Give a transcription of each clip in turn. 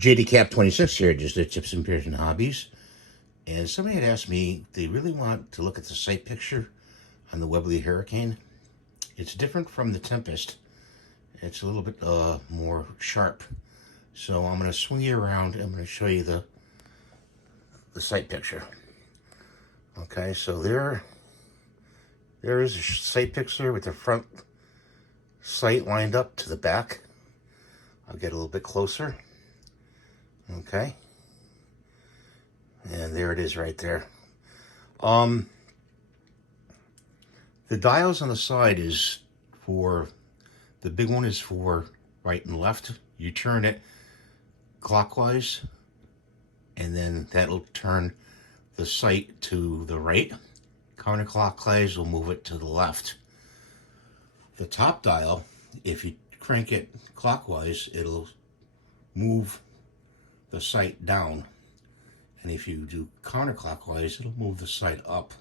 JDCap26 here, just at Chips and Pears and Hobbies. And somebody had asked me, they really want to look at the sight picture on the Webley Hurricane. It's different from the Tempest. It's a little bit more sharp. So I'm going to swing you around and I'm going to show you the sight picture. Okay, so there is a sight picture with the front sight lined up to the back. I'll get a little bit closer. Okay, and there it is right there. The dials on the side is for, the big one is for right and left. You turn it clockwise and then that'll turn the sight to the right. Counterclockwise will move it to the left. The top dial, if you crank it clockwise, it'll move the sight down, and if you do counterclockwise, it'll move the sight up.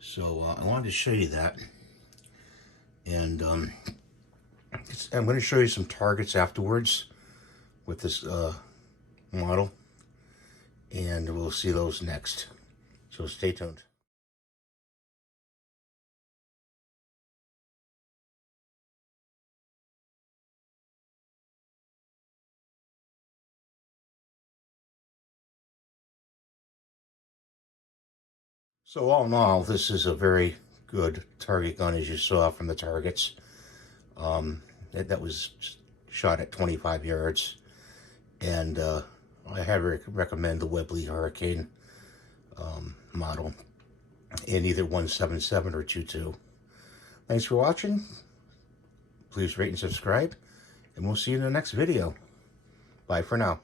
So I wanted to show you that, and I'm going to show you some targets afterwards with this model, and we'll see those next, so stay tuned. So all in all, this is a very good target gun, as you saw from the targets. That was shot at 25 yards. And I had recommend the Webley Hurricane model in either 177 or 22. Thanks for watching. Please rate and subscribe. And we'll see you in the next video. Bye for now.